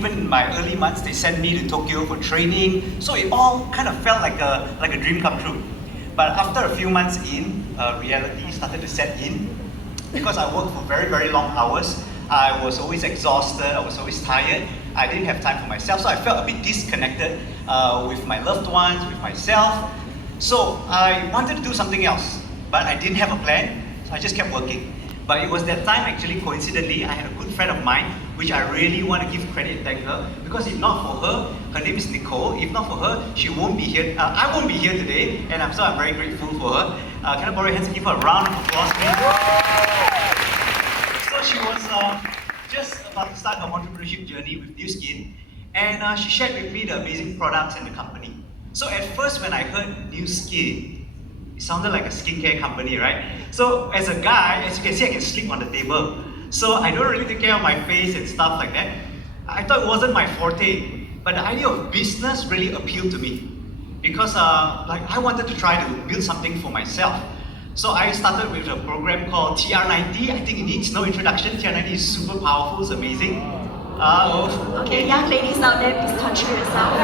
even in my early months, they sent me to Tokyo for training. So it all kind of felt like a dream come true. But after a few months in, reality started to set in. Because I worked for very, very long hours, I was always exhausted, I was always tired. I didn't have time for myself, so I felt a bit disconnected with my loved ones, with myself. So I wanted to do something else, but I didn't have a plan, so I just kept working. But it was that time, actually, coincidentally, I had a good friend of mine, which I really want to give credit and thank her, because if not for her, her name is Nicole, if not for her, she won't be here, I won't be here today, and I'm very grateful for her. Can I borrow your hands and give her a round of applause, please? So she was just about to start her entrepreneurship journey with New Skin, and she shared with me the amazing products and the company. So at first, when I heard New Skin, it sounded like a skincare company, right? So as a guy, as you can see, I can sleep on the table. So I don't really take care of my face and stuff like that. I thought it wasn't my forte, but the idea of business really appealed to me because I wanted to try to build something for myself. So I started with a program called TR90. I think it needs no introduction. TR90 is super powerful, it's amazing. Okay, young ladies out there, please control yourself.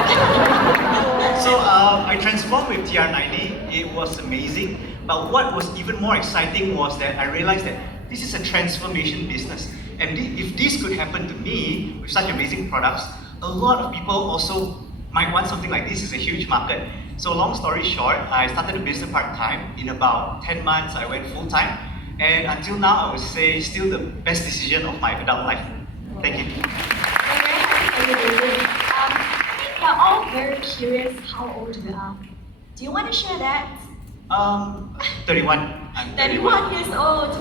So I transformed with TR90. It was amazing. But what was even more exciting was that I realized that this is a transformation business. And if this could happen to me with such amazing products, a lot of people also might want something like this. It's a huge market. So long story short, I started the business part-time. In about 10 months, I went full-time. And until now, I would say still the best decision of my adult life. Thank you. We are all very curious how old you are. Do you want to share that? 31. I'm 31 years old.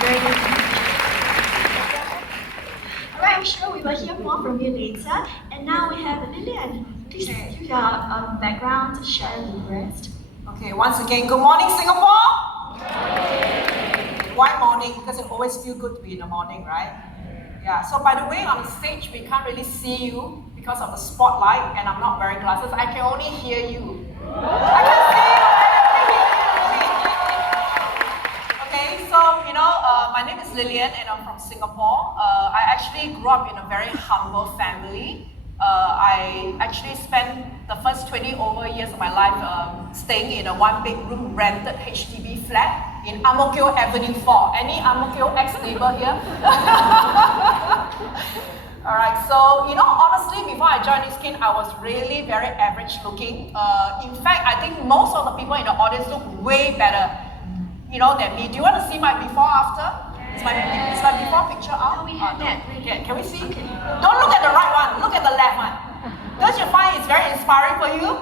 Very good. Alright, I'm sure we will hear more from you later. And now we have Lillian. Please use your background to share the rest. Okay, once again, good morning, Singapore! Why morning? Because it always feels good to be in the morning, right? Yeah, so by the way, on the stage, we can't really see you because of the spotlight, and I'm not wearing glasses. I can only hear you. I can see you. Okay, so, my name is Lillian, and I'm from Singapore. I actually grew up in a very humble family. I actually spent the first 20 over years of my life staying in a one-bedroom rented HDB flat in Ang Mo Kio Avenue 4. Any Ang Mo Kio ex-neighbor here? Alright, so honestly, before I joined New Skin, I was really very average looking. In fact, I think most of the people in the audience look way better, than me. Do you want to see my before after? Is my before picture out? Oh, we have that. Okay, can we see? Okay. Don't look at the right one, look at the left one. Don't you find it's very inspiring for you?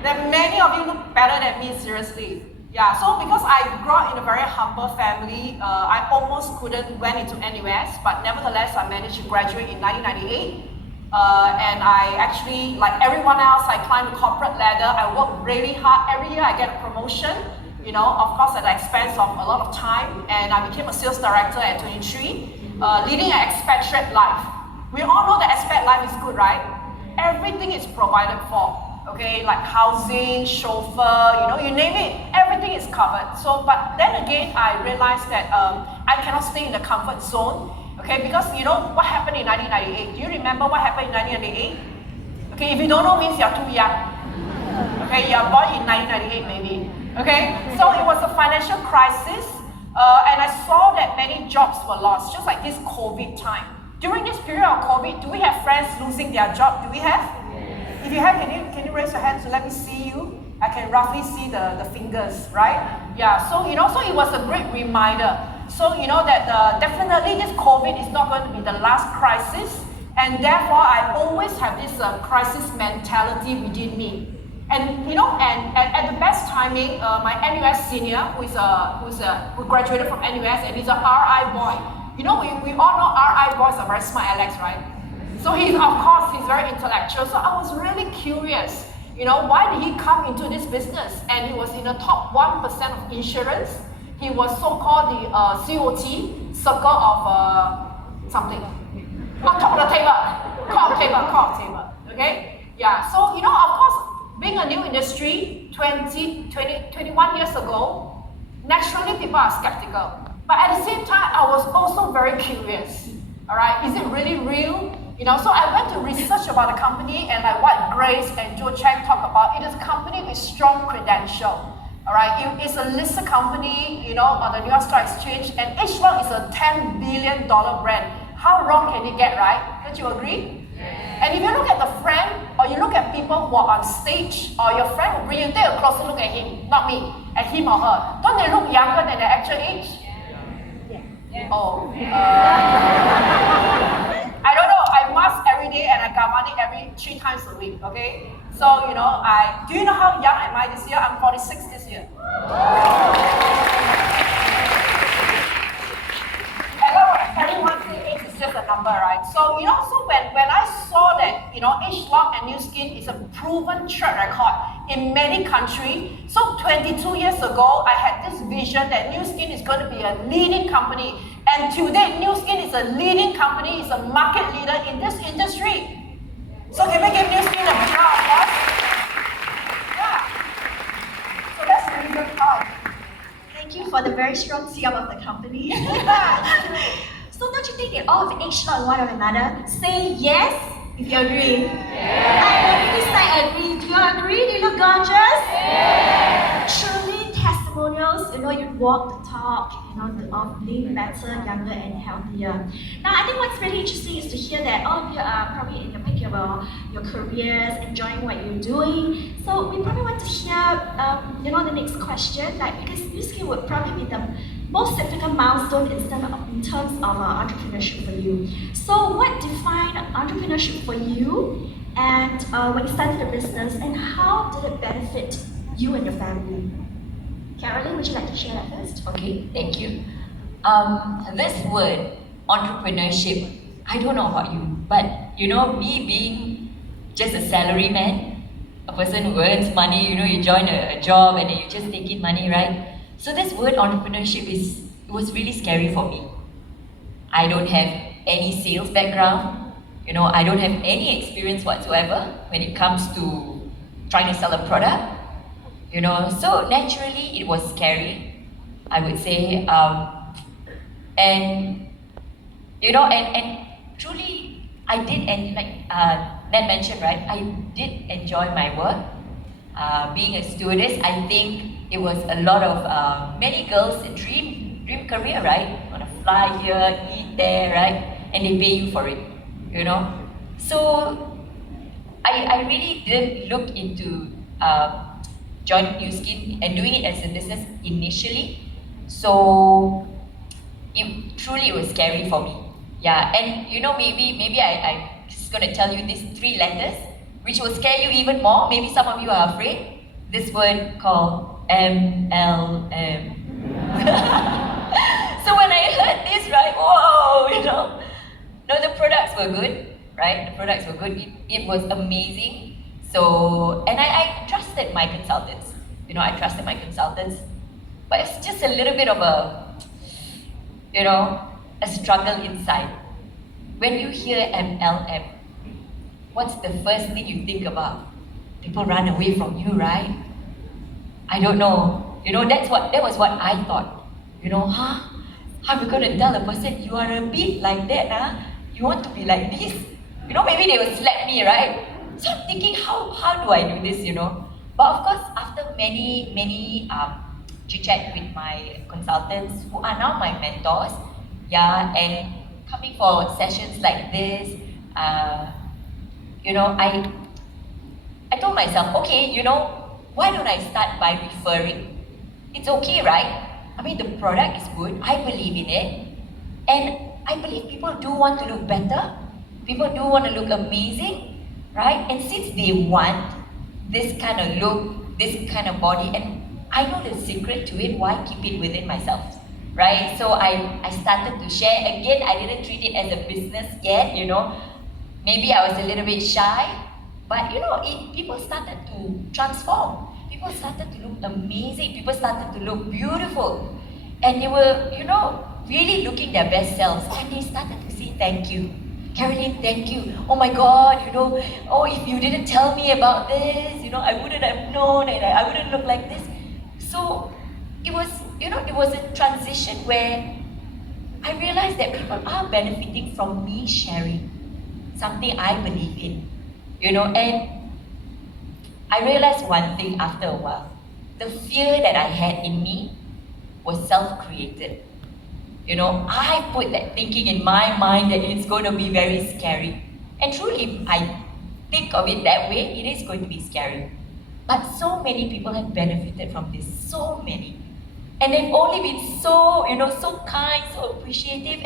That many of you look better than me, seriously. Yeah, so because I grew up in a very humble family, I almost couldn't went into NUS, but nevertheless, I managed to graduate in 1998. And I actually, like everyone else, I climbed the corporate ladder. I worked really hard. Every year I get a promotion. Of course at the expense of a lot of time, and I became a sales director at 23, leading an expatriate life. We all know that expat life is good, right? Everything is provided for, okay, like housing, chauffeur, you name it, everything is covered. So, but then again, I realized that I cannot stay in the comfort zone, okay, because what happened in 1998? Do you remember what happened in 1998? Okay, if you don't know, means you're too young. Okay, you're born in 1998 maybe. Okay, so it was a financial crisis, and I saw that many jobs were lost, just like this COVID time. During this period of COVID, do we have friends losing their job? Do we have? If you have, can you raise your hand so let me see you? I can roughly see the fingers, right? Yeah, so so it was a great reminder. So that definitely this COVID is not going to be the last crisis, and therefore I always have this crisis mentality within me. And and at the best timing, my NUS senior, who graduated from NUS, and he's a RI boy. We all know RI boys are very smart, Alex, right? So he's very intellectual. So I was really curious, why did he come into this business? And he was in the top 1% of insurance. He was so-called the COT, circle of something. On top of the table, call table, okay? Yeah, so of course, being a new industry, 21 years ago, naturally people are skeptical. But at the same time, I was also very curious. All right, is it really real? You know, so I went to research about the company and like what Grace and Joe Chang talk about. It is a company with strong credential. All right, it's a listed company, you know, on the New York Stock Exchange, and lilong is a $10 billion brand. How wrong can it get, right? Don't you agree? And if you look at the friend, or you look at people who are on stage, or your friend will bring you, take a closer look at him, not me, at him or her. Don't they look younger than their actual age? Oh, I don't know. I mask every day and I Gavani every 3 times a week, okay? So, you know, do you know how young am I this year? I'm 46 this year. Everyone say age is just a number, right? So, you know, so when I saw that, you know, lilong and Nu Skin is a proven track record in many countries. So 22 years ago, I had this vision that Nu Skin is going to be a leading company. And today, Nu Skin is a leading company, is a market leader in this industry. So can we give Nu Skin a big round of applause? Yeah. So that's the reason why. Thank you for the very strong CM of the company. So don't you think they all have lilong one or another? Say yes if you agree. I really say agree. Do you all agree? Do you look gorgeous? Truly testimonials, you know, you walk the talk, you know, of being better, younger and healthier. Now I think what's really interesting is to hear that all of you are probably in the peak of your careers, enjoying what you're doing. So we probably want to hear, you know, the next question, like, because Nu Skin would probably be the most significant milestone in terms of entrepreneurship for you. So what defined entrepreneurship for you, and when you started the business, and how did it benefit you and your family? Carolyn, would you like to share that first? Okay, thank you. This word, entrepreneurship, I don't know about you, but you know, me being just a salary man, a person who earns money, you know, you join a job and then you just take in money, right? So this word entrepreneurship was really scary for me. I don't have any sales background, you know, I don't have any experience whatsoever when it comes to trying to sell a product. You know, so naturally it was scary, I would say, and you know, and truly I did, and like Ned mentioned, right? I did enjoy my work. Being a stewardess, I think it was a lot of many girls' dream career, right? Wanna fly here, eat there, right? And they pay you for it, you know. So I really didn't look into joining Nu Skin and doing it as a business initially. So it was scary for me. Yeah, and you know, maybe I'm just gonna tell you these 3 letters, which will scare you even more. Maybe some of you are afraid. This word called MLM. So when I heard this, right, whoa, you know. No, the products were good, right? The products were good. It was amazing. So, and I trusted my consultants. You know, I trusted my consultants. But it's just a little bit of a, you know, a struggle inside. When you hear MLM, what's the first thing you think about? People run away from you, right? I don't know. You know, that was what I thought. You know, how are we going to tell a person, you are a bit like that, huh? You want to be like this? You know, maybe they will slap me, right? So I'm thinking, how do I do this, you know? But of course, after many chit-chat with my consultants, who are now my mentors, yeah, and coming for sessions like this, you know, I told myself, okay, you know, why don't I start by referring? It's okay, right? I mean, the product is good, I believe in it, and I believe people do want to look better, people do want to look amazing, right? And since they want this kind of look, this kind of body, and I know the secret to it, why keep it within myself, right? So I started to share. Again, I didn't treat it as a business yet, you know. Maybe I was a little bit shy, but you know, people started to transform. People started to look amazing. People started to look beautiful. And they were, you know, really looking their best selves. And they started to say, thank you. Caroline, thank you. Oh my God, you know, oh, if you didn't tell me about this, you know, I wouldn't have known and I wouldn't look like this. So it was, you know, it was a transition where I realized that people are benefiting from me sharing something I believe in, and I realized one thing after a while. The fear that I had in me was self-created. I put that thinking in my mind that it's going to be very scary. And truly, if I think of it that way, it is going to be scary. But so many people have benefited from this, so many. And they've only been so, so kind, so appreciative.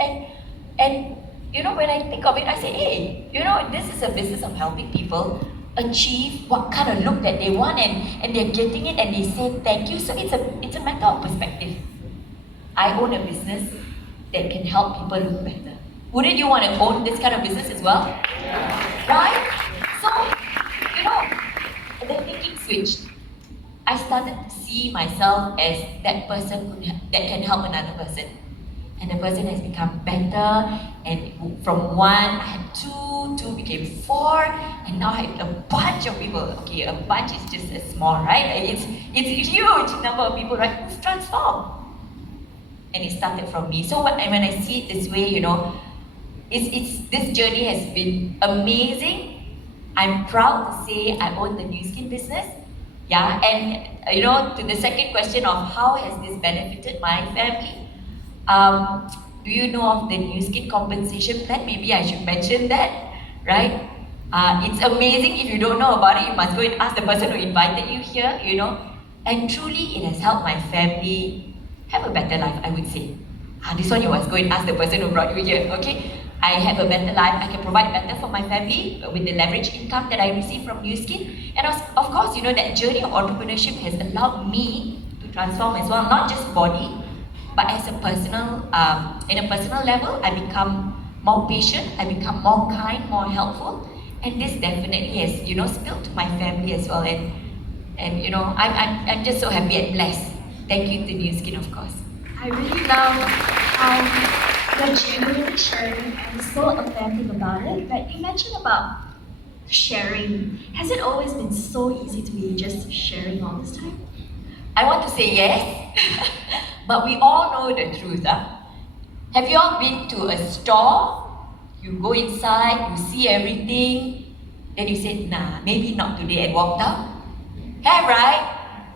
And when I think of it, I say, hey, this is a business of helping people achieve what kind of look that they want, and they're getting it, and they say thank you. So it's a matter of perspective. I own a business that can help people look better. Wouldn't you want to own this kind of business as well? Yeah. Right? So, the thinking switched. I started to see myself as that person that can help another person. And the person has become better, and from one, I had two became four, and now I have a bunch of people. Okay, a bunch is just a small, right? It's a huge number of people, right, who've transformed. And it started from me. So when I see it this way, this journey has been amazing. I'm proud to say I own the New Skin business. Yeah, and to the second question of how has this benefited my family? Do you know of the New Skin compensation plan? Maybe I should mention that, right? It's amazing. If you don't know about it, you must go and ask the person who invited you here, And truly, it has helped my family have a better life, I would say. This one you must go and ask the person who brought you here, okay? I have a better life. I can provide better for my family with the leverage income that I receive from New Skin. And of course, that journey of entrepreneurship has allowed me to transform as well, not just body, but as a personal, in a personal level, I become more patient, I become more kind, more helpful, and this definitely has, spilled to my family as well. And I'm just so happy and blessed. Thank you to New Skin, of course. I really love how you're genuinely sharing and so authentic about it. But you mentioned about sharing. Has it always been so easy to be just sharing all this time? I want to say yes, but we all know the truth. Have you all been to a store? You go inside, you see everything, then you say, nah, maybe not today, and walked out? Have, right?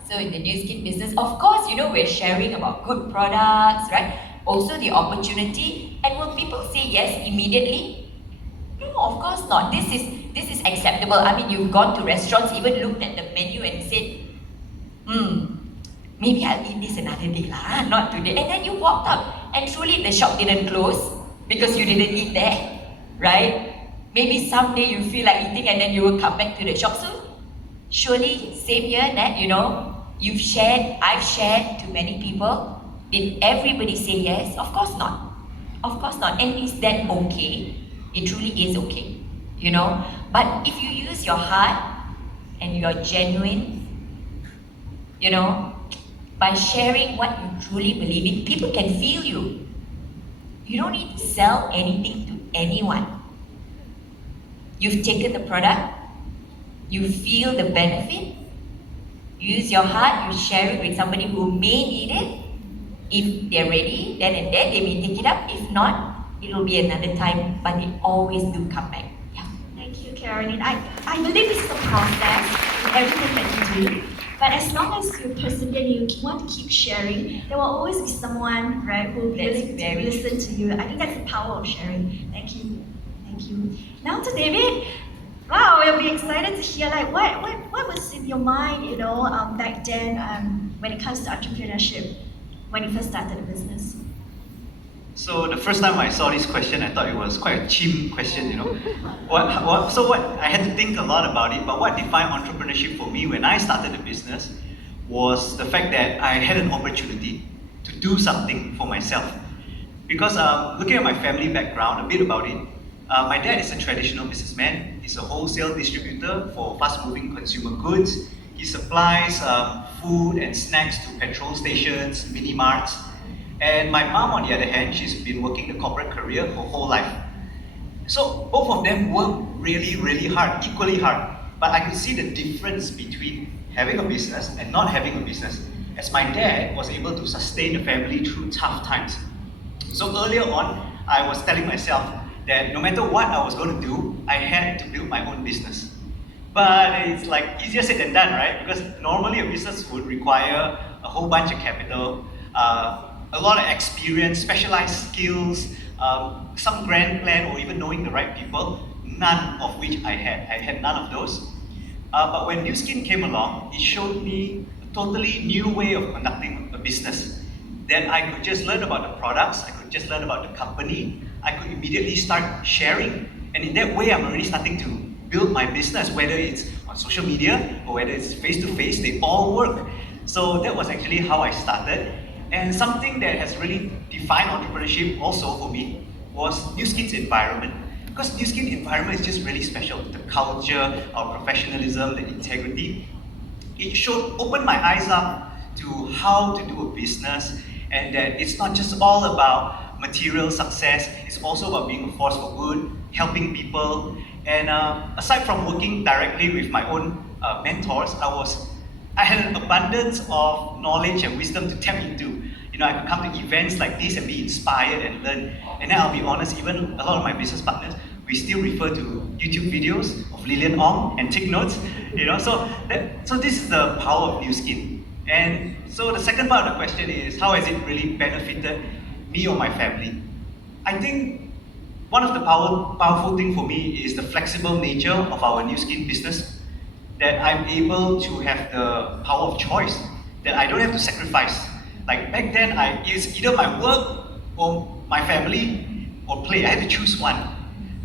So in the New Skin business, of course, we're sharing about good products, right? Also the opportunity. And will people say yes immediately? No, of course not. This is acceptable. I mean, you've gone to restaurants, even looked at the menu and said, maybe I'll eat this another day, not today. And then you walked out, and truly the shop didn't close because you didn't eat there, right? Maybe someday you feel like eating and then you will come back to the shop. So surely, same here, Nat, you've shared, I've shared to many people. Did everybody say yes? Of course not. Of course not. And is that okay? It truly is okay, But if you use your heart and you're genuine, by sharing what you truly believe in, people can feel you. You don't need to sell anything to anyone. You've taken the product, you feel the benefit, use your heart, you share it with somebody who may need it. If they're ready, then and there, they may take it up. If not, it will be another time, but they always do come back. Yeah. Thank you, Karen. I believe this is a process in everything that you do. But as long as you persevere and you want to keep sharing, there will always be someone, right, who will be willing to listen to you. I think that's the power of sharing. Thank you. Thank you. Now to David. Wow, we'll be excited to hear what was in your mind, back then when it comes to entrepreneurship, when you first started the business. So the first time I saw this question, I thought it was quite a cheap question, I had to think a lot about it, but what defined entrepreneurship for me when I started the business was the fact that I had an opportunity to do something for myself. Because looking at my family background, a bit about it, my dad is a traditional businessman. He's a wholesale distributor for fast-moving consumer goods. He supplies food and snacks to petrol stations, mini-marts. And my mom, on the other hand, she's been working the corporate career her whole life. So both of them work really, really hard, equally hard. But I could see the difference between having a business and not having a business, as my dad was able to sustain the family through tough times. So earlier on, I was telling myself that no matter what I was going to do, I had to build my own business. But it's like easier said than done, right? Because normally a business would require a whole bunch of capital, a lot of experience, specialized skills, some grand plan, or even knowing the right people, none of which I had. I had none of those. But when New Skin came along, it showed me a totally new way of conducting a business. Then I could just learn about the products, I could just learn about the company, I could immediately start sharing. And in that way, I'm already starting to build my business, whether it's on social media or whether it's face-to-face, they all work. So that was actually how I started. And something that has really defined entrepreneurship also for me was New Skin's environment. Because New Skin environment is just really special. The culture, our professionalism, the integrity. It showed, opened my eyes up to how to do a business, and that it's not just all about material success, it's also about being a force for good, helping people. And aside from working directly with my own mentors, I had an abundance of knowledge and wisdom to tap into. You know, I could come to events like this and be inspired and learn. And then I'll be honest, even a lot of my business partners, we still refer to YouTube videos of Lillian Ong and take notes. You know, so this is the power of New Skin. And so the second part of the question is, how has it really benefited me or my family? I think one of the powerful thing for me is the flexible nature of our New Skin business, that I'm able to have the power of choice, that I don't have to sacrifice. Like back then, it's either my work or my family or play. I had to choose one.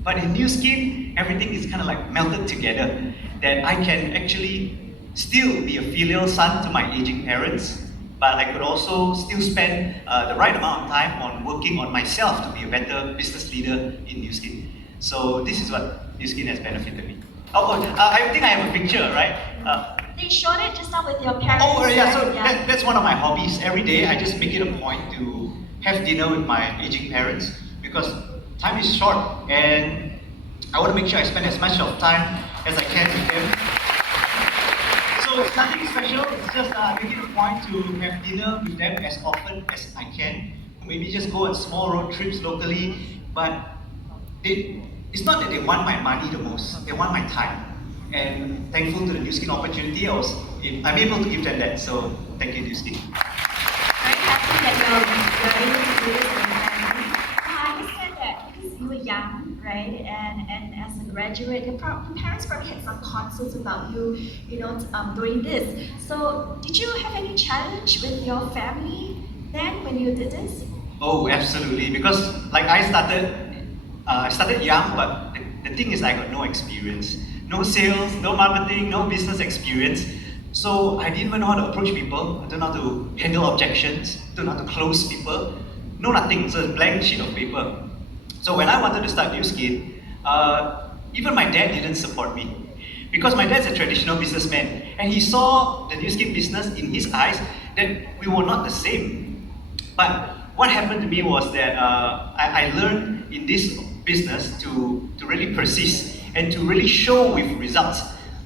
But in New Skin, everything is kind of like melted together, that I can actually still be a filial son to my aging parents, but I could also still spend the right amount of time on working on myself to be a better business leader in New Skin. So this is what New Skin has benefited me. I think I have a picture, right? They showed it just now with your parents. Oh, yeah, so right? that's one of my hobbies. Every day I just make it a point to have dinner with my aging parents, because time is short and I want to make sure I spend as much of time as I can with them. So it's nothing special, it's just making a point to have dinner with them as often as I can. Maybe just go on small road trips locally, but it's not that they want my money the most, they want my time. And thankful to the New Skin opportunity, I'm able to give them that. So thank you, New Skin. Very happy that you're able to do this with your family. I understand that because you were young, right? And as a graduate, your parents probably had some concerns about you, doing this. So did you have any challenge with your family then when you did this? Oh, absolutely. Because like I started young, but the thing is I got no experience. No sales, no marketing, no business experience. So I didn't even know how to approach people. I don't know how to handle objections, don't know how to close people. No nothing, so a blank sheet of paper. So when I wanted to start New Skin, even my dad didn't support me. Because my dad's a traditional businessman, and he saw the New Skin business in his eyes that we were not the same. But what happened to me was that I learned in this business to really persist and to really show with results,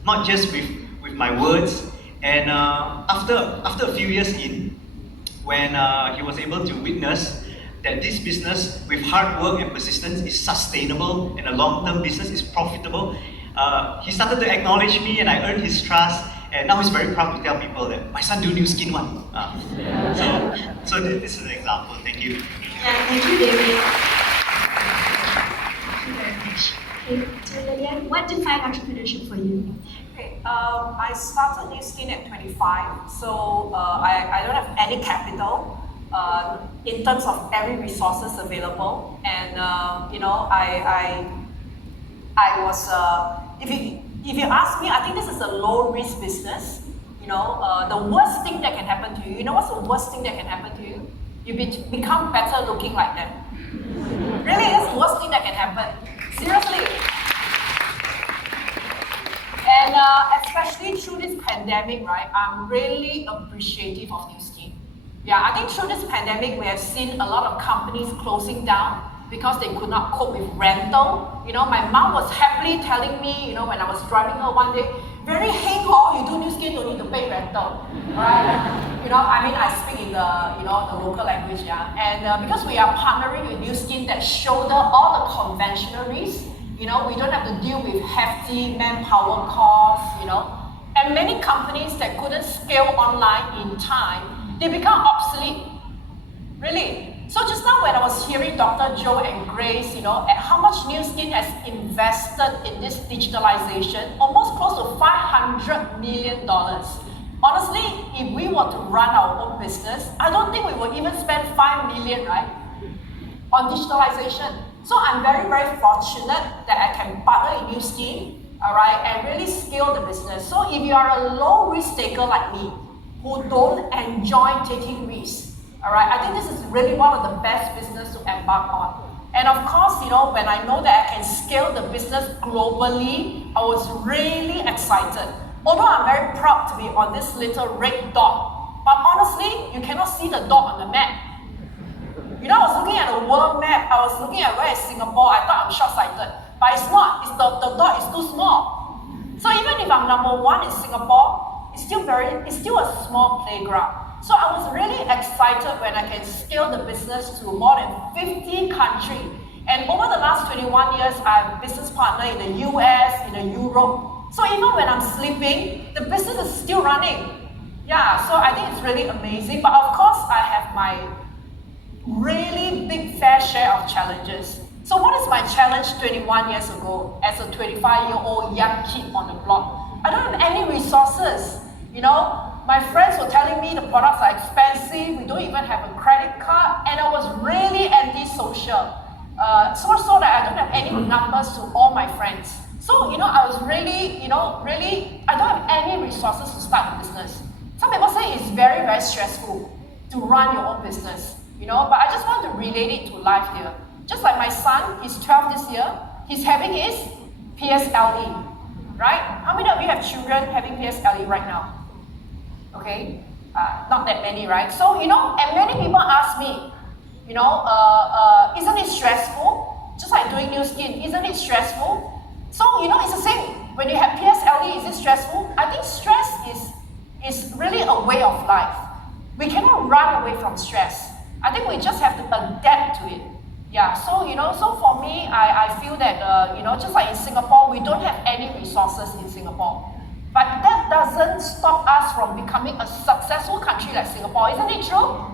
not just with my words. And after a few years in, when he was able to witness that this business with hard work and persistence is sustainable and a long-term business is profitable, he started to acknowledge me and I earned his trust, and now he's very proud to tell people that my son do New Skin one. So this is an example. Thank you. Yeah, thank you, David. Thank you very much. Okay, so Lillian, what defined entrepreneurship for you? Okay, I started New Skin at 25, so I don't have any capital in terms of every resources available, and I was if you ask me, I think this is a low risk business. The worst thing that can happen to you. You know what's the worst thing that can happen to you? You become better looking like them. Really, that's the worst thing that can happen. Seriously. And especially through this pandemic, right? I'm really appreciative of New Skin. Yeah, I think through this pandemic, we have seen a lot of companies closing down. because they could not cope with rental. You know, my mom was happily telling me, you know, when I was driving her one day, very heng ho, you do new skin, don't need to pay rental, right? You know, I mean, I speak in the, you know, the local language, yeah. And because we are partnering with New Skin that shoulder all the conventional risks, you know, we don't have to deal with hefty manpower costs, you know. And many companies that couldn't scale online in time, they become obsolete. Really. So just now when I was hearing Dr. Joe and Grace, you know, at how much New Skin has invested in this digitalization, almost close to $500 million. Honestly, if we were to run our own business, I don't think we would even spend $5 million, right, on digitalization. So I'm very, very fortunate that I can partner in New Skin, all right, and really scale the business. So if you are a low risk taker like me, who don't enjoy taking risks, all right, I think this is really one of the best business to embark on. And of course, you know, when I know that I can scale the business globally, I was really excited. Although I'm very proud to be on this little red dot, but honestly, you cannot see the dot on the map. You know, I was looking at a world map, I was looking at where is Singapore, I thought I'm short-sighted, but it's not, the dot is too small. So even if I'm number one in Singapore, it's still a small playground. So I was really excited when I can scale the business to more than 50 countries. And over the last 21 years, I'm a business partner in the US, in the Europe. So even when I'm sleeping, the business is still running. Yeah, so I think it's really amazing. But of course, I have my really big fair share of challenges. So what is my challenge 21 years ago as a 25-year-old young kid on the block? I don't have any resources, you know. My friends were telling me the products are expensive, we don't even have a credit card, and I was really anti-social. So that I don't have any numbers to all my friends. So, you know, I was really, I don't have any resources to start a business. Some people say it's very, very stressful to run your own business, you know, but I just want to relate it to life here. Just like my son, he's 12 this year, he's having his PSLE, right? How many of you have children having PSLE right now? Okay, not that many, right? So, you know, and many people ask me, you know, isn't it stressful? Just like doing New Skin, isn't it stressful? So, you know, it's the same. When you have PSLE, is it stressful? I think stress is really a way of life. We cannot run away from stress. I think we just have to adapt to it. Yeah, so, you know, so for me, I feel that, you know, just like in Singapore, we don't have any resources in Singapore. But that doesn't stop us from becoming a successful country like Singapore, isn't it true?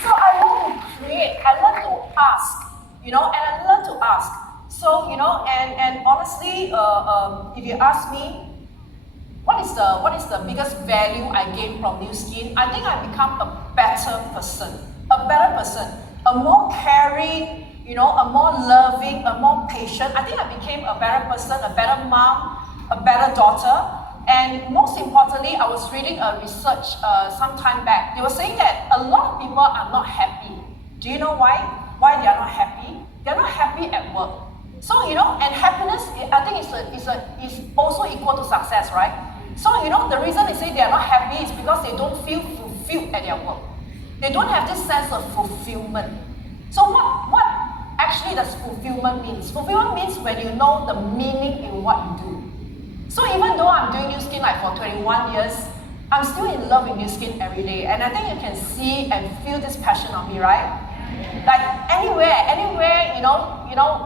So I learn to create, I learn to ask, you know, and I learn to ask. So, you know, and honestly, if you ask me, what is the biggest value I gain from New Skin? I think I become a better person, a more caring, you know, a more loving, a more patient. I think I became a better person, a better mom, a better daughter. And most importantly, I was reading a research some time back. They were saying that a lot of people are not happy. Do you know why? Why they are not happy? They're not happy at work. So, you know, and happiness, I think is also equal to success, right? So, you know, the reason they say they are not happy is because they don't feel fulfilled at their work. They don't have this sense of fulfillment. So what actually does fulfillment means? Fulfillment means when you know the meaning in what you do. So even though I'm doing New Skin like for 21 years, I'm still in love with New Skin every day. And I think you can see and feel this passion of me, right? Like anywhere, you know,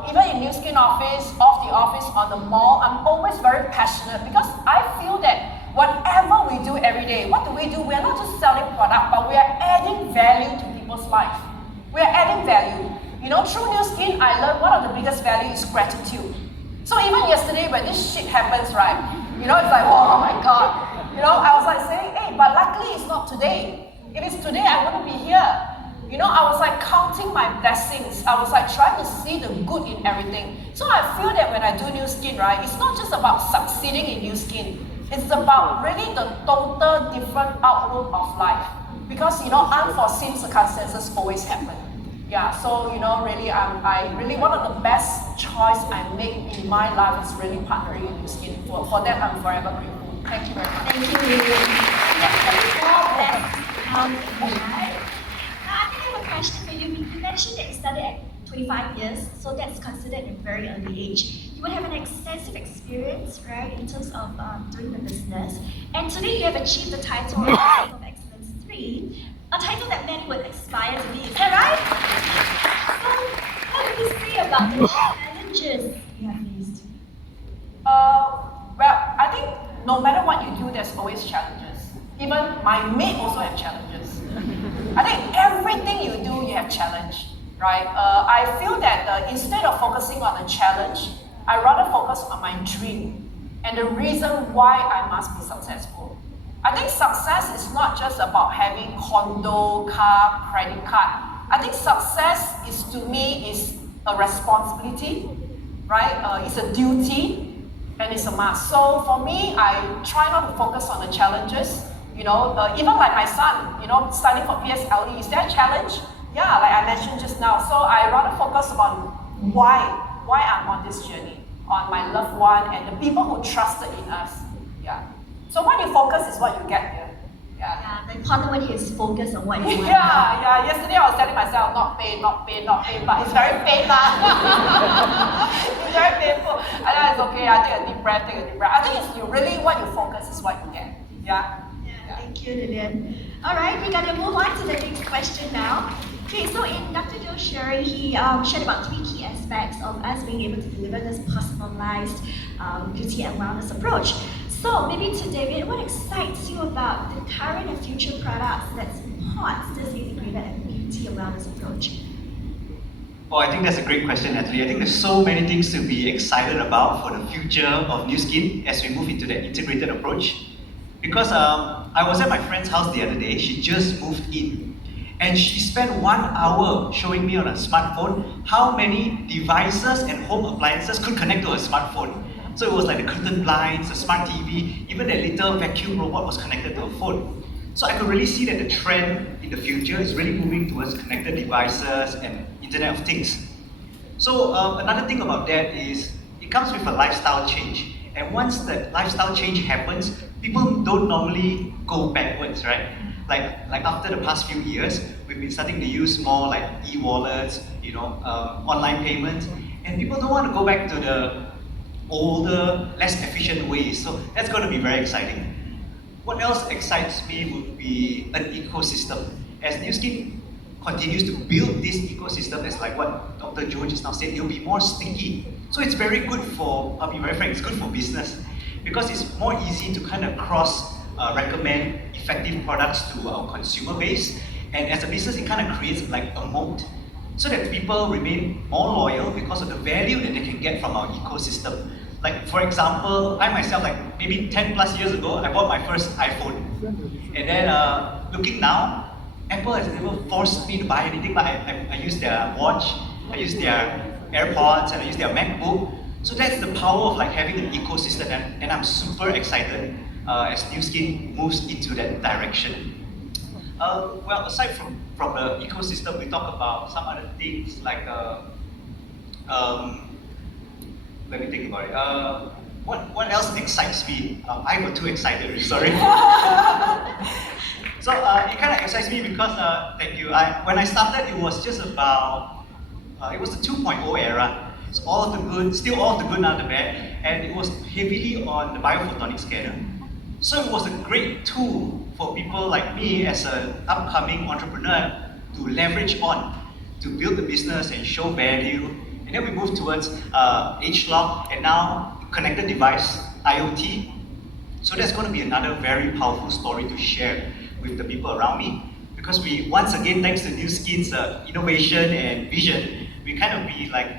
even in New Skin office, off the office, on the mall, I'm always very passionate because I feel that whatever we do every day, what do? We're not just selling product, but we are adding value to people's life. We are adding value. You know, through New Skin, I learned one of the biggest value is gratitude. So even yesterday when this shit happens, right, you know, it's like, oh my God. You know, I was like saying, hey, but luckily it's not today. If it's today, I wouldn't be here. You know, I was like counting my blessings. I was like trying to see the good in everything. So I feel that when I do New Skin, right, it's not just about succeeding in New Skin. It's about really the total different outlook of life. Because, you know, unforeseen circumstances always happen. Yeah, so, you know, really, I really, one of the best choice I make in my life is really partnering with New Skin. For that, I'm forever grateful. Thank you very much. Thank you, Lily. God bless. you mentioned that you started at 25 years, so that's considered a very early age. You would have an extensive experience, right, in terms of doing the business. And today you have achieved the title of Executive of Excellence 3, a title that many would aspire to be. Is that right? So, what would you say about the challenges you have faced? Well, I think no matter what you do, there's always challenges. Even my mate also have challenges. I think everything you do, you have challenge, right? I feel that instead of focusing on a challenge, I rather focus on my dream and the reason why I must be successful. I think success is not just about having condo, car, credit card. I think success is, to me, is a responsibility, right? It's a duty. And it's a must. So for me, I try not to focus on the challenges. You know, even like my son, you know, studying for PSLE, is there a challenge? Yeah, like I mentioned just now. So I rather focus on why I'm on this journey, on my loved one and the people who trusted in us. Yeah. So what you focus is what you get here. Yeah. The important one here is focus on what you want. Yeah. Yesterday I was telling myself, not pain, but it's very pain lah. It's very painful. I know it's okay. I take a deep breath. I think it's really what you focus is what you get. Yeah. Thank you, Lillian. All right, we're gonna move on to the next question now. Okay, so in Dr. Joe's sharing, he shared about 3 key aspects of us being able to deliver this personalized beauty and wellness approach. So maybe to David, what excites you about the current and future products that supports this integrated beauty and wellness approach? Oh, I think that's a great question, Natalie. I think there's so many things to be excited about for the future of Nu Skin as we move into that integrated approach. Because I was at my friend's house the other day, she just moved in. And she spent 1 hour showing me on a smartphone how many devices and home appliances could connect to a smartphone. So it was like the curtain blinds, the smart TV, even that little vacuum robot was connected to a phone. So I could really see that the trend in the future is really moving towards connected devices and Internet of Things. So another thing about that is it comes with a lifestyle change. And once that lifestyle change happens, people don't normally go backwards, right? Like after the past few years, we've been starting to use more like e-wallets, you know, online payments, and people don't want to go back to the older, less efficient ways. So that's going to be very exciting. What else excites me would be an ecosystem. As Nu Skin continues to build this ecosystem, as like what Dr. Joe just now said, it'll be more sticky. So it's very good for, I'll be very frank, it's good for business because it's more easy to kind of recommend effective products to our consumer base. And as a business, it kind of creates like a moat so that people remain more loyal because of the value that they can get from our ecosystem. Like for example, I myself, like maybe 10 plus years ago, I bought my first iPhone. And then looking now, Apple has never forced me to buy anything, but I use their watch, I use their AirPods, and I use their MacBook. So that's the power of like having an ecosystem, and I'm super excited as Nu Skin moves into that direction. Well, aside from the ecosystem, we talk about some other things like let me think about it. What else excites me? I got too excited, sorry. So it kind of excites me because, thank you, when I started it was just about, it was the 2.0 era. So all of the good, still all of the good, none of the bad, and it was heavily on the biophotonic scanner. So it was a great tool for people like me as an upcoming entrepreneur to leverage on, to build the business and show value. And then we moved towards H-Lock and now connected device, IoT. So that's going to be another very powerful story to share with the people around me. Because we, once again, thanks to Nu Skin's innovation and vision, we kind of be like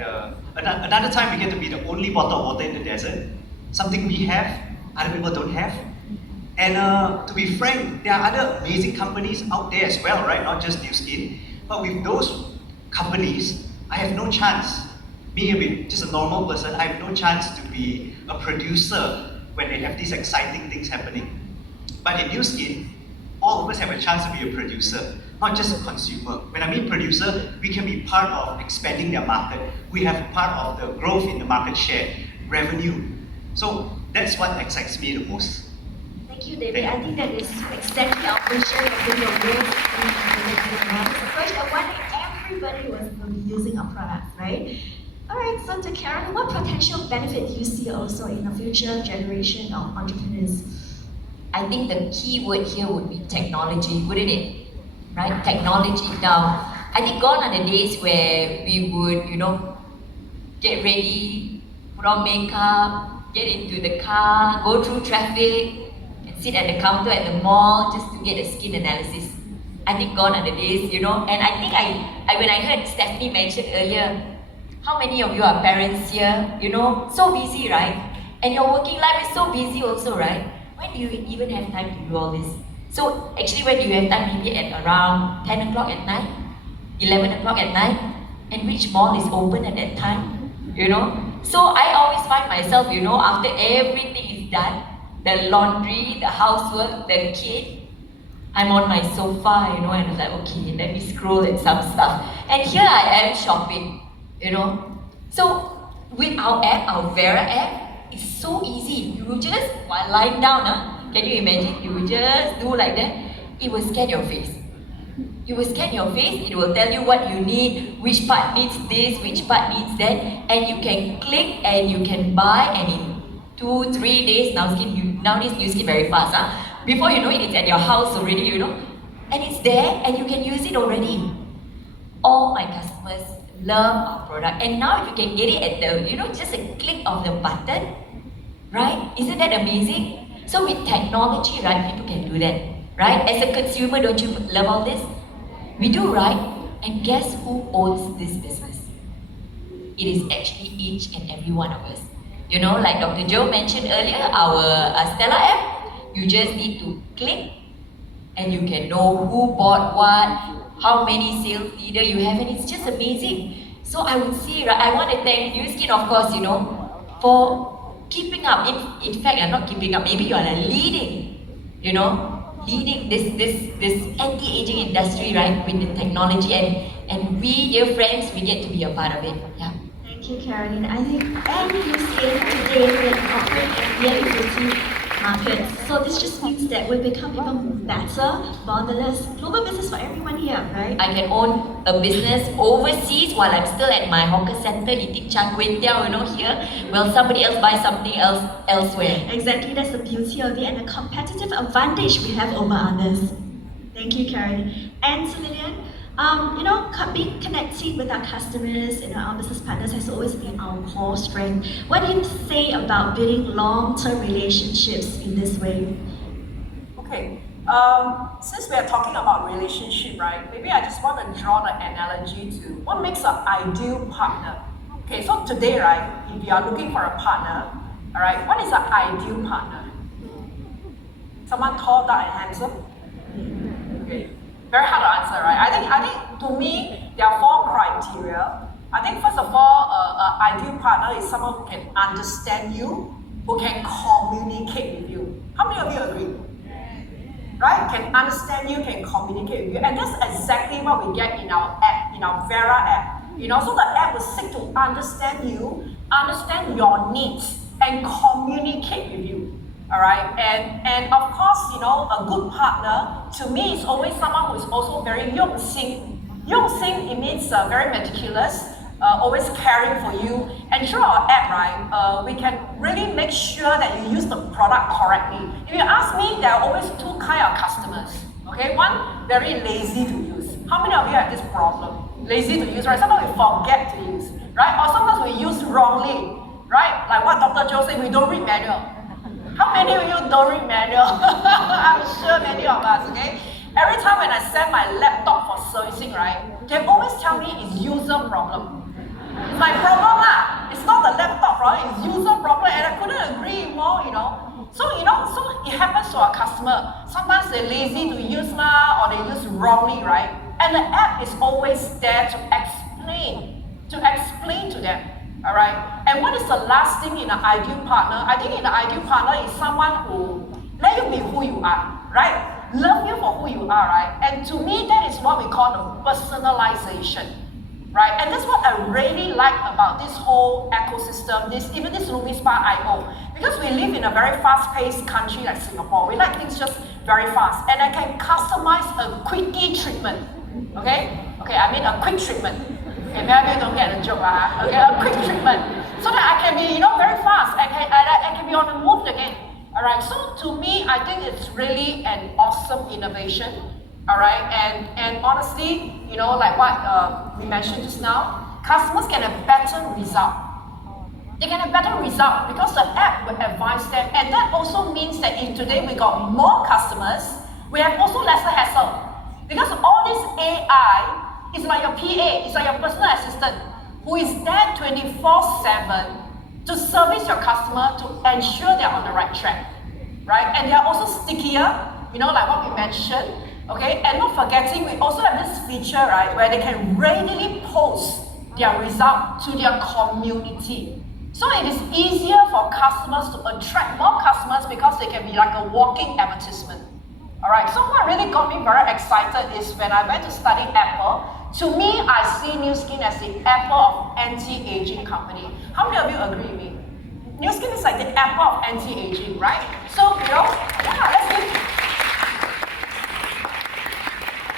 another time we get to be the only bottle of water in the desert. Something we have, other people don't have. And to be frank, there are other amazing companies out there as well, right? Not just Nu Skin. But with those companies, I have no chance. Me, just a normal person, I have no chance to be a producer when they have these exciting things happening. But in Nu Skin, all of us have a chance to be a producer, not just a consumer. When I mean producer, we can be part of expanding their market. We have part of the growth in the market share, revenue. So that's what excites me the most. Thank you, David. I think that is exactly our vision of your work. Approach. I want everybody will be using our products, right? Alright, so to Karen, what potential benefit do you see also in the future generation of entrepreneurs? I think the key word here would be technology, wouldn't it? Right? Technology. Now, I think gone are the days where we would, get ready, put on makeup, get into the car, go through traffic, and sit at the counter at the mall just to get a skin analysis. I think gone are the days, and I think when I heard Stephanie mention earlier, how many of you are parents here? So busy, right? And your working life is so busy also, right? When do you even have time to do all this? So actually, when do you have time? Maybe at around 10 o'clock at night, 11 o'clock at night, and which mall is open at that time? So I always find myself, after everything is done, the laundry, the housework, the kid, I'm on my sofa, and I'm like, okay, let me scroll at some stuff. And here I am shopping, So with our app, our Vera app, it's so easy. You will just, while lying down, can you imagine? You will just do like that. It will scan your face. You will scan your face, it will tell you what you need, which part needs this, which part needs that, and you can click and you can buy, and in 2-3 days, nowadays new skin very fast. Before you know it, it's at your house already, and it's there and you can use it already. All my customers love our product, and now if you can get it at the, just a click of the button, right? Isn't that amazing? So with technology, right, people can do that, right? As a consumer, don't you love all this? We do, right? And guess who owns this business? It is actually each and every one of us. Like Dr. Joe mentioned earlier, our Stella app, you just need to click and you can know who bought what, how many sales leader you have, and it's just amazing. So I would say, right, I want to thank New Skin, of course, for keeping up. In fact, I'm not keeping up, maybe you are leading, leading this anti-aging industry, right, with the technology, and we, dear friends, we get to be a part of it. Yeah. Thank you, Caroline. I think every use case today we are offering in beauty markets. So this just means that we become even better, borderless, global business for everyone here, right? I can own a business overseas while I'm still at my hawker center eating char kway teow, here, while somebody else buys something else elsewhere. Exactly, that's the beauty of it and the competitive advantage we have over others. Thank you, Caroline. And so Lillian, being connected with our customers and our business partners has always been our core strength. What do you say about building long-term relationships in this way? Okay, since we are talking about relationship, right, maybe I just want to draw the analogy to what makes an ideal partner. Okay, so today, right, if you are looking for a partner, all right, what is an ideal partner? Someone tall, dark, and handsome? Okay, very hard to answer, right? I think to me, there are 4 criteria. I think first of all, an ideal partner is someone who can understand you, who can communicate with you. How many of you agree? Right? Can understand you, can communicate with you. And that's exactly what we get in our app, in our Vera app. So the app will seek to understand you, understand your needs, and communicate with you. Alright? And of course, a good partner, to me, is always someone who is also very 用心. 用心, it means very meticulous, always caring for you. And through our app, right, we can really make sure that you use the product correctly. If you ask me, there are always 2 kinds of customers. Okay, one, very lazy to use. How many of you have this problem? Lazy to use, right? Sometimes we forget to use, right? Or sometimes we use wrongly, right? Like what Dr. Joe said, we don't read manual. How many of you don't read manual? I'm sure many of us, okay? Every time when I send my laptop for servicing, right, they always tell me it's user problem. It's my problem lah. It's not the laptop problem, it's user problem, and I couldn't agree more, So, so it happens to our customer. Sometimes they're lazy to use lah, or they use wrongly, right? And the app is always there to explain to them. Alright? And what is the last thing in an ideal partner? I think in an ideal partner is someone who let you be who you are, right? Love you for who you are, right? And to me, that is what we call the personalization, right? And that's what I really like about this whole ecosystem, even this LumiSpa.io, because we live in a very fast-paced country like Singapore. We like things just very fast, and I can customize a quickie treatment. Okay? Okay, I mean a quick treatment. Okay, maybe you don't get the joke, okay, a quick treatment. So that I can be, very fast. I can be on the move again. Alright, so to me, I think it's really an awesome innovation. Alright, and honestly, like what we mentioned just now, customers can have better result. They can have better result because the app will advise them, and that also means that if today we got more customers, we have also lesser hassle. Because all this AI is like your PA, it's like your personal assistant who is there 24/7 to service your customer to ensure they're on the right track, right? And they are also stickier, like what we mentioned, okay? And not forgetting, we also have this feature, right, where they can readily post their result to their community. So it is easier for customers to attract more customers because they can be like a walking advertisement. Alright, so what really got me very excited is when I went to study Apple. To me, I see Nu Skin as the Apple of anti-aging company. How many of you agree with me? Nu Skin is like the Apple of anti-aging, right? So, let's do it.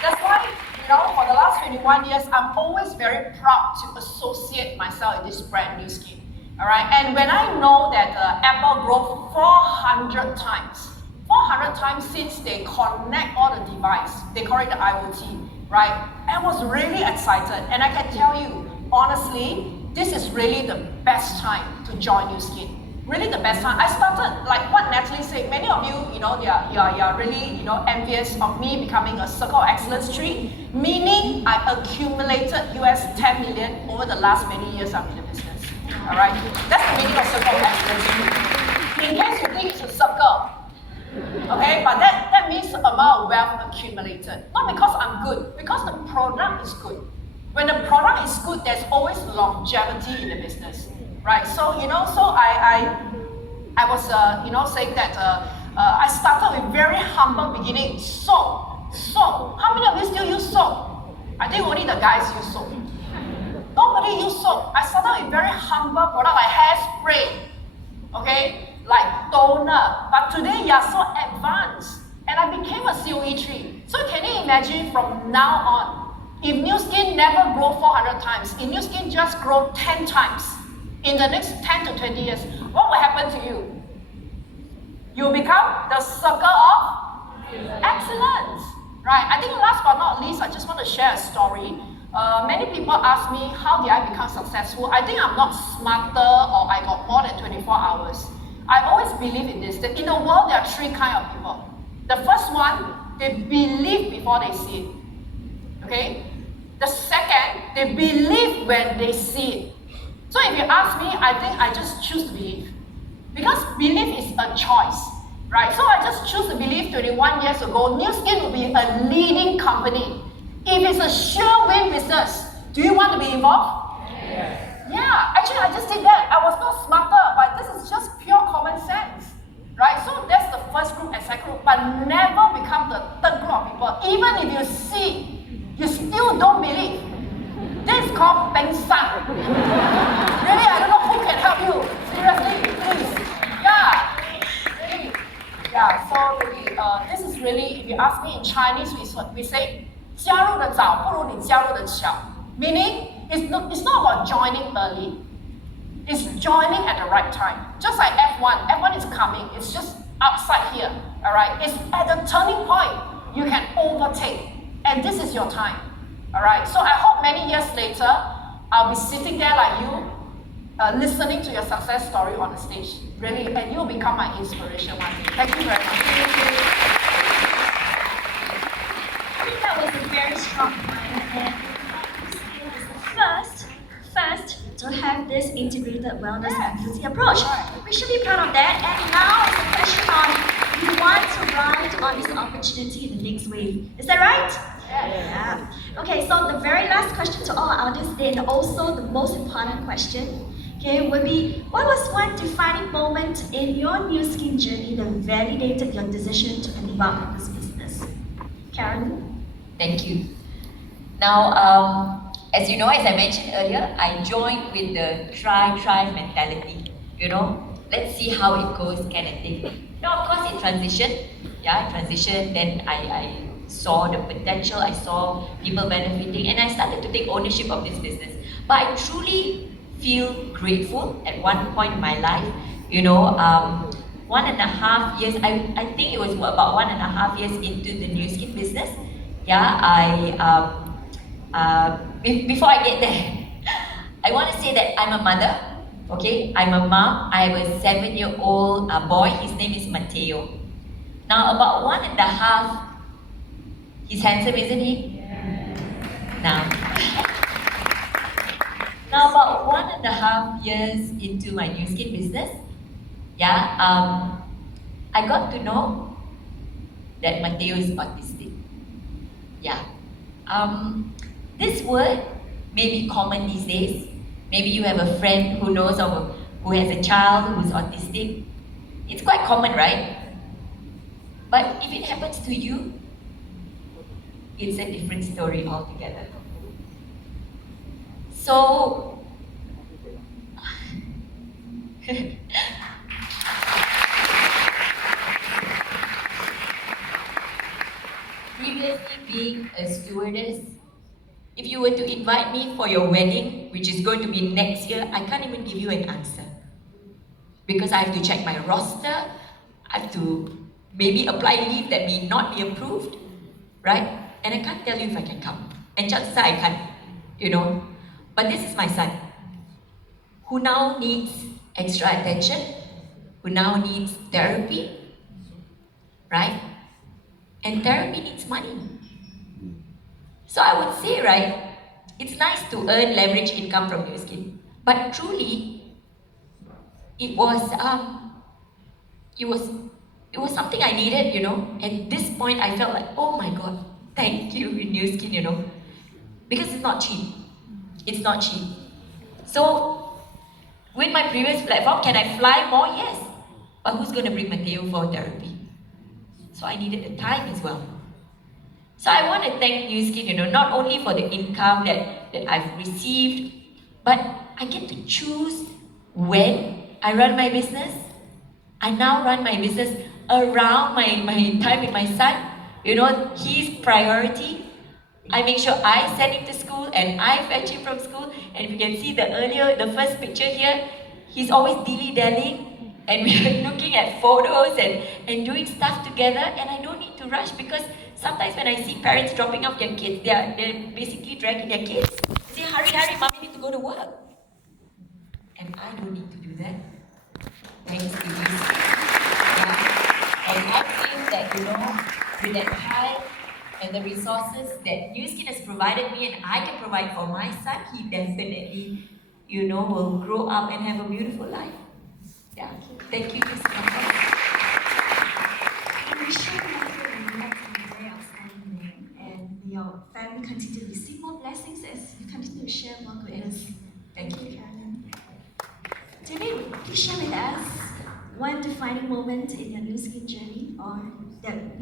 That's why, for the last 21 years, I'm always very proud to associate myself with this brand, Nu Skin. Alright, and when I know that Apple grew 400 times, 400 times since they connect all the device, they call it the IoT, right? I was really excited, and I can tell you, honestly, this is really the best time to join Nu Skin. Really the best time. I started, like what Natalie said, many of you, you are really, envious of me becoming a Circle of Excellence tree, meaning I accumulated US 10 million over the last many years I'm in the business. Alright? That's the meaning of Circle of Excellence tree. In case you think it's a circle, okay, but that means the amount of wealth accumulated. Not because I'm good, because the product is good. When the product is good, there's always longevity in the business, right? So, so I was, saying that I started with very humble beginning. Soap. How many of you still use soap? I think only the guys use soap. Nobody use soap. I started with very humble product like hairspray, okay? Like toner, but today you are so advanced, and I became a COE tree. So can you imagine from now on, if Nu Skin never grow 400 times, if Nu Skin just grow 10 times in the next 10 to 20 years, what will happen to you? You become the circle of excellence, right? I think last but not least, I just want to share a story. Many people ask me, how did I become successful? I think I'm not smarter or I got more than 24 hours. I always believe in this, that in the world there are three kinds of people. The first one, they believe before they see it. Okay? The second, they believe when they see it. So if you ask me, I think I just choose to believe. Because belief is a choice, right? So I just choose to believe 21 years ago, Nu Skin will be a leading company. If it's a sure win business, do you want to be involved? Yes. Yeah, actually I just did that. I was not smarter, but this is just pure common sense, right? So that's the first group and second group, but never become the third group of people. Even if you see, you still don't believe. This is called Peng San. Really, I don't know who can help you. Seriously, please. Yeah, really. Yeah, so really, this is really, if you ask me in Chinese, we say, 加入的早不如你加入的巧. Meaning, it's not about joining early. It's joining at the right time. Just like F1. F1 is coming. It's just outside here. Alright? It's at the turning point. You can overtake. And this is your time. Alright? So I hope many years later, I'll be sitting there like you, listening to your success story on the stage. Really, and you'll become my inspiration one day. Thank you very much. I think that was a very strong point, and first to have this integrated wellness and beauty approach. We should be proud of that. And now it's a question on you want to ride on this opportunity in the next wave. Is that right? Yeah. Okay, so the very last question to all our audience today, and also the most important question, okay, would be what was one defining moment in your Nu Skin journey that validated your decision to embark on this business? Karen? Thank you. Now, as you know, as I mentioned earlier, I joined with the try mentality. Let's see how it goes kind of thing. Of course, it transitioned. Yeah, then I saw the potential, I saw people benefiting, and I started to take ownership of this business. But I truly feel grateful at one point in my life, 1.5 years, I think it was about 1.5 years into the New Skin business. Yeah, before I get there, I want to say that I'm a mother, okay? I'm a mom. I have a 7-year-old boy. His name is Mateo. Now, about 1.5, he's handsome, isn't he? Now, now about 1.5 years into my New Skin business, I got to know that Mateo is autistic. Yeah. This word may be common these days. Maybe you have a friend who knows of who has a child who's autistic. It's quite common, right? But if it happens to you, it's a different story altogether. So, previously being a stewardess, if you were to invite me for your wedding, which is going to be next year, I can't even give you an answer. Because I have to check my roster, I have to maybe apply leave that may not be approved, right? And I can't tell you if I can come. And chances are I can't, But this is my son, who now needs extra attention, who now needs therapy, right? And therapy needs money. So I would say, right, it's nice to earn leverage income from New Skin, but truly, it was something I needed, At this point, I felt like, oh my God, thank you, New Skin, because it's not cheap. It's not cheap. So, with my previous platform, can I fly more? Yes. But who's going to bring Mateo for therapy? So I needed the time as well. So I want to thank New Skin, not only for the income that I've received, but I get to choose when I run my business. I now run my business around my time with my son. His priority. I make sure I send him to school and I fetch him from school. And if you can see the first picture here, he's always dilly-dallying. And we're looking at photos and doing stuff together, and I don't need to rush because sometimes when I see parents dropping off their kids, they're basically dragging their kids. They say, hurry, mommy need to go to work. And I don't need to do that. Thanks to you. Yeah. And I feel that, with that time and the resources that New Skin has provided me and I can provide for my son, he definitely, will grow up and have a beautiful life. Yeah. Thank you, Miss Mama. You shared very outstanding, and your family continue to receive more blessings as you continue to share more goodness. Thank you, Carolyn. Today, would you share with us one defining moment in your New Skin journey, or that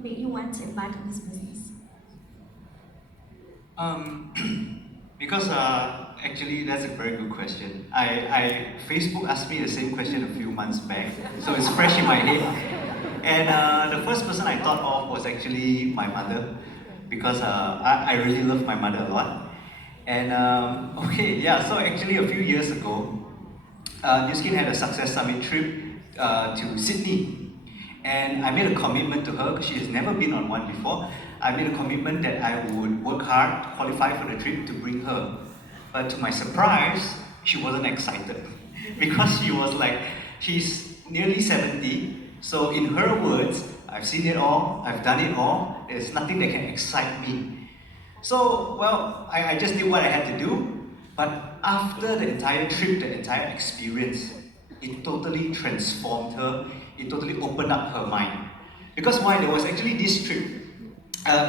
made you want to embark on this business? Because actually that's a very good question. Facebook asked me the same question a few months back, so it's fresh in my head. And the first person I thought of was actually my mother, because I really love my mother a lot. And so actually a few years ago, New Skin had a Success Summit trip to Sydney. And I made a commitment to her, because she has never been on one before. I made a commitment that I would work hard to qualify for the trip to bring her. But to my surprise, she wasn't excited. Because she was like, she's nearly 70, so in her words, I've seen it all, I've done it all, there's nothing that can excite me. So, I just did what I had to do, but after the entire trip, the entire experience, it totally transformed her, it totally opened up her mind. Because why? There was actually this trip.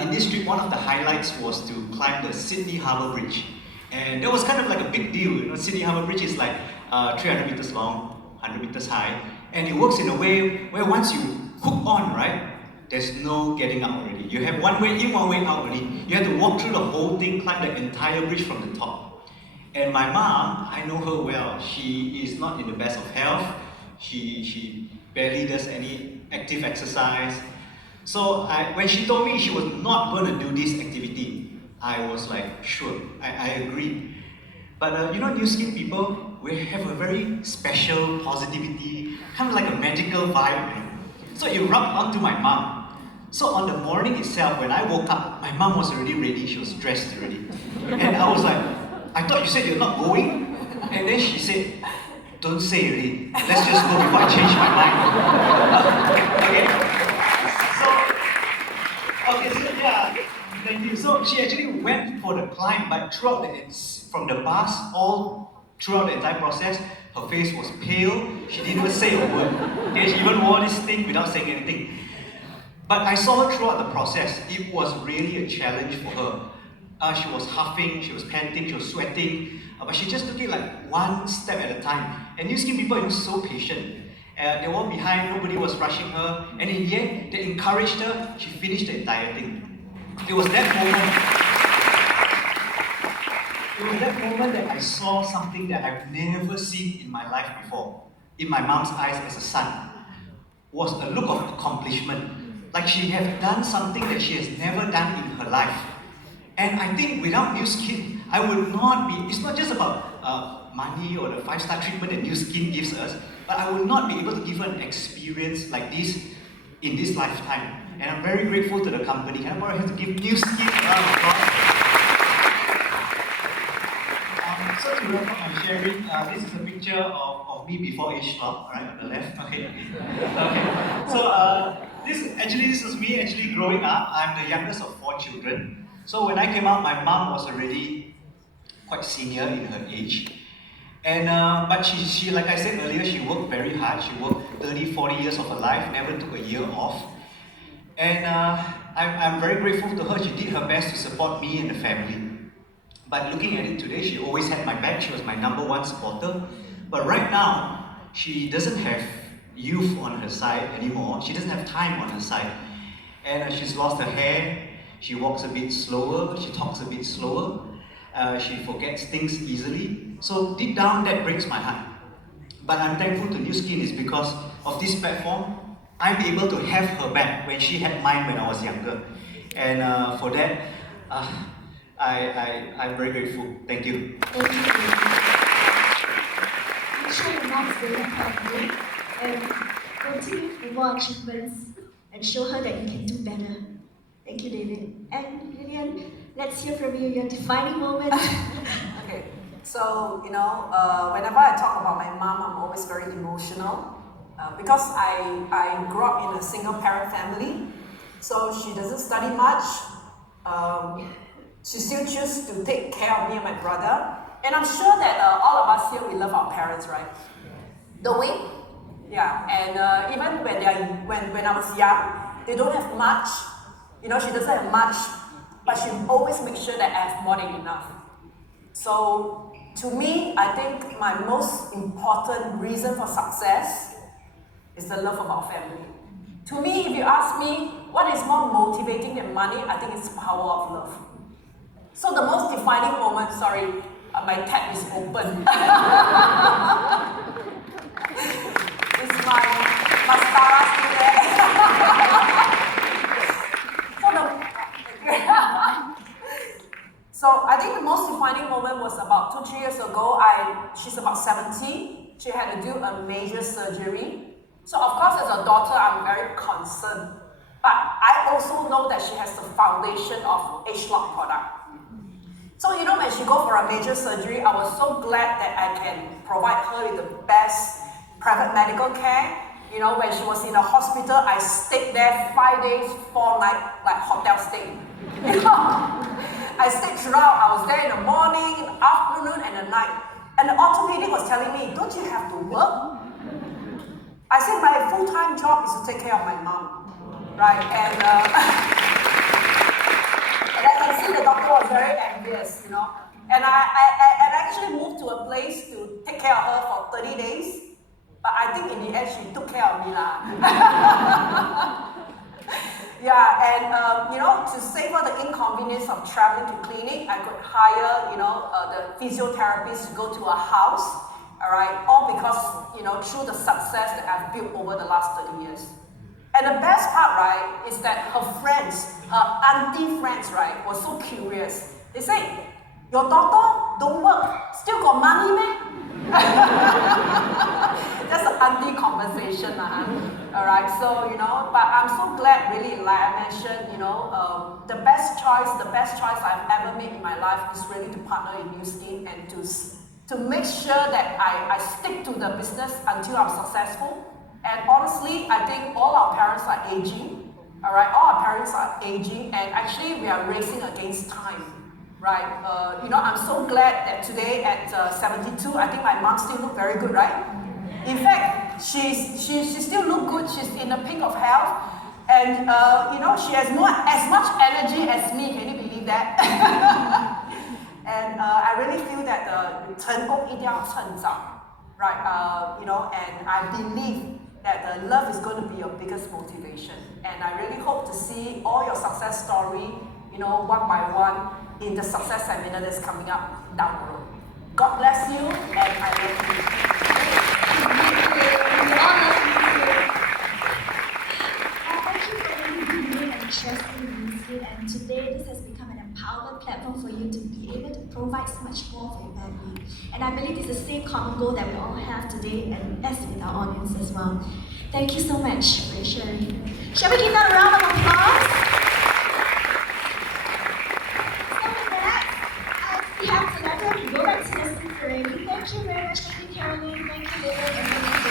In this trip, one of the highlights was to climb the Sydney Harbour Bridge. And that was kind of like a big deal. Sydney Harbour Bridge is like 300 meters long, 100 meters high. And it works in a way where once you hook on, right, there's no getting out already. You have one way in, one way out already. You have to walk through the whole thing, climb the entire bridge from the top. And my mom, I know her well. She is not in the best of health. She barely does any active exercise. So when she told me she was not going to do this activity, I was like, sure, I agree. But New Skin people, we have a very special positivity, kind of like a magical vibe. So it rubbed onto my mom. So on the morning itself, when I woke up, my mom was already ready, she was dressed already. And I was like, I thought you said you're not going? And then she said, don't say already, let's just go before I change my mind. So yeah, thank you. So she actually went for the climb, but from the bus, all throughout the entire process, her face was pale, she didn't even say a word. Okay, she even wore this thing without saying anything. But I saw her throughout the process. It was really a challenge for her. She was huffing, she was panting, she was sweating, but she just took it like one step at a time. And New Skin people are so patient. They were behind, nobody was rushing her, and in the end, they encouraged her, she finished the entire thing. It was that moment that I saw something that I've never seen in my life before, in my mom's eyes as a son, was a look of accomplishment. Like she had done something that she has never done in her life. And I think without New Skin, I would not be, it's not just about money or the 5-star treatment that New Skin gives us, but I would not be able to give her an experience like this in this lifetime. And I'm very grateful to the company. And I probably have to give New Skin a round of applause. So to wrap up my sharing, this is a picture of me before age lock, right on the left. Okay. So this is me actually growing up. I'm the youngest of 4 children. So when I came out, my mom was already quite senior in her age. And but she, like I said earlier, she worked very hard. She worked 30, 40 years of her life, never took a year off. And I'm very grateful to her. She did her best to support me and the family. But looking at it today, she always had my back. She was my #1 supporter. But right now, she doesn't have youth on her side anymore. She doesn't have time on her side. And she's lost her hair. She walks a bit slower. She talks a bit slower. She forgets things easily. So deep down, that breaks my heart. But I'm thankful to New Skin is because of this platform, I'm able to have her back when she had mine when I was younger. And for that, I'm very grateful. Thank you. Thank you. I'm sure your mom's very proud of you, and continue with more achievements and show her that you can do better. Thank you, David. And Lillian, let's hear from you, your defining moment. Okay, so whenever I talk about my mom, I'm always very emotional because I grew up in a single parent family, so she doesn't study much. She still chooses to take care of me and my brother. And I'm sure that all of us here, we love our parents, right? Don't we? Yeah, and even when I was young, they don't have much. She doesn't have much, but she always makes sure that I have more than enough. So to me, I think my most important reason for success is the love of our family. To me, if you ask me, what is more motivating than money, I think it's the power of love. So the most defining moment, sorry, my tab is open. Is my mascara still there? So I think the most defining moment was about 2-3 years ago. She's about 17. She had to do a major surgery. So of course, as a daughter, I'm very concerned. But I also know that she has the foundation of H-Lock product. So when she go for a major surgery, I was so glad that I can provide her with the best private medical care. When she was in the hospital, I stayed there 5 days, 4 nights, like hotel stay. I stayed throughout. I was there in the morning, in the afternoon, and the night. And the orthopedic was telling me, don't you have to work? I said, my full-time job is to take care of my mom, right? And I can see the doctor was very envious, And I actually moved to a place to take care of her for 30 days. But I think in the end, she took care of me lah. Yeah, and to save her the inconvenience of traveling to clinic, I could hire, the physiotherapist to go to a house, all right? All because, through the success that I've built over the last 30 years. And the best part, right, is that her friends, her auntie friends, right, were so curious. They say, your daughter don't work, still got money, man? That's an auntie conversation, all right. So but I'm so glad, really, like I mentioned, the best choice I've ever made in my life is really to partner in New Skin and to make sure that I stick to the business until I'm successful. And honestly, I think all our parents are aging, all right. All our parents are aging, and actually we are racing against time. Right, I'm so glad that today at 72, I think my mom still look very good, right? In fact, she still look good. She's in the peak of health, and she has as much energy as me. Can you believe that? And I really feel that 成功一定要趁早, right? And I believe that love is going to be your biggest motivation, and I really hope to see all your success story, one by one, in the success seminar that's coming up down the road. God bless you, and I love you. We all love you too. Thank you for really being and trusting me, and today this has become an empowerment platform for you to be able to provide so much more for your family. And I believe it's the same common goal that we all have today, and as with our audience as well. Thank you so much for sharing. Shall we give that a round of applause? We have to go back to the speaker. Thank you very much. Thank you, Caroline. Thank you, David.